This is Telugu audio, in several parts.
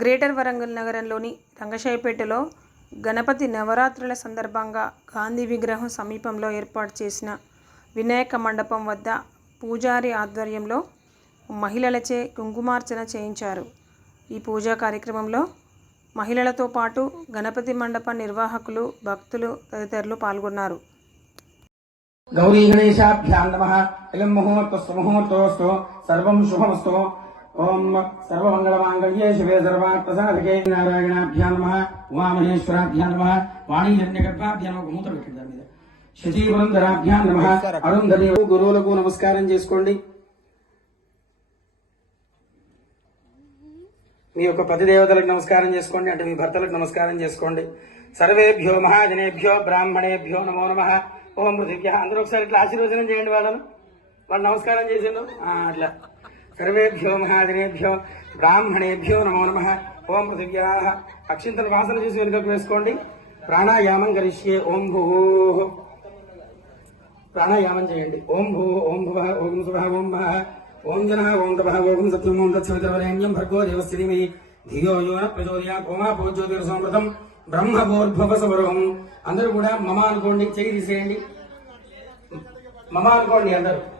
గ్రేటర్ వరంగల్ నగరంలోని రంగశాయపేటలో గణపతి నవరాత్రుల సందర్భంగా గాంధీ విగ్రహం సమీపంలో ఏర్పాటు చేసిన వినాయక మండపం వద్ద పూజారి ఆధ్వర్యంలో మహిళలచే కుంకుమార్చన చేయించారు. ఈ పూజా కార్యక్రమంలో మహిళలతో పాటు గణపతి మండప నిర్వాహకులు భక్తులు తదితరులు పాల్గొన్నారు. గౌరీ గణేశాభ్యాం నమ. ఇలం ముహూర్తస్సు ముహూర్తోస్తు. సర్వం శుభమస్తు. ఓం సర్వమంగళమాంగళ్యే శివే సర్వాత్మసాధకే నారాయణాభ్యాం నమ ఉమామహేశ్వరాభ్యాం నమ వాణీజన్యగర్భాభ్యాం నమ మూత్ర పెట్టండి మీద. శశీపురంధరాభ్యాం నమ అరుంధరి గురువులకు నమస్కారం చేసుకోండి. మీ యొక్క పది దేవతలకు నమస్కారం చేసుకోండి అంటే మీ భర్తలకు నమస్కారం చేసుకోండి. సర్వేభ్యో మహాజనేభ్యో బ్రాహ్మణేభ్యో నమో నమ. ఓం పృథివ్య అందరూ ఒకసారి ఇట్లా ఆశీర్వచనం చేయండి వాళ్ళను. వాళ్ళు నమస్కారం చేసిండు అట్లా. సర్వేభ్యో మహాజనేభ్యో బ్రాహ్మణేభ్యో నమో నమ. ఓం పృథివ్యా. అక్షింతల వాసన చూసి వెనుకకు వేసుకోండి. ప్రాణాయామం కరిష్యే. ఓం భూ. ప్రాణాయామం చేయండి. ఓం భూ ఓం భువ ఓం శుభ ఓం మహ. ఓం జన ఓం తప ఓం సత్యం ఓం తత్సవితవరేణ్యం భర్గో దేవస్థితిమి. ధియో యోన న ప్రచోదయా. కోమా భోజ్యోతిర బ్రహ్మభోర్భవ బ్రహ్మ సవరం. అందరూ కూడా మమ అనుకోండి చేయి తీసేయండి. మమ అనుకోండి అందరూ.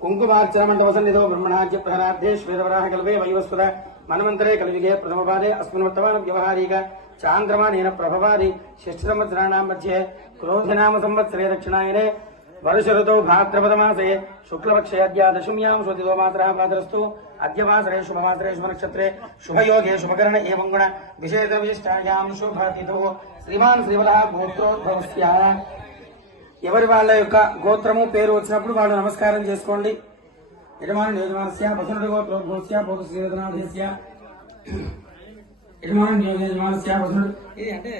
कुंकुमार्चन मंडपसन्निधो ब्रह्मणाज्य प्रहराध्ये श्वेतवराह कल्पे वैवस्वत। मनमंत्रे कलयुगे प्रथमपादे अस्मिन् वर्तमानं व्यवहारीक चान्द्रमानेन प्रभवादि षष्ठसंवत्सराणां मध्ये क्रोधनाम संवत्सरे दक्षिणायने वर्ष ऋतौ भाद्रपदमासे शुक्लपक्षे अद्य दशम्यां शोधितो मात्रः मातरस्तु। अद्य वासरे शुभवासरे शुभनक्षत्रे शुभयोगे शुभकरण एवं गुण। विशेषविशिष्टायां शुभतिथौ। श्रीमान् श्रीवलः गोत्रोद्भवस्याः ఎవరి వాళ్ళ యొక్క గోత్రము పేరు వచ్చినప్పుడు వాళ్ళు నమస్కారం చేసుకోండి. యజమాని యజమానస్య పసునుడి గోత్రోద్భవస్య పోతు శ్రీరథనాథస్య. యజమాని యజమానస్య పసునుడు ఇది అంటే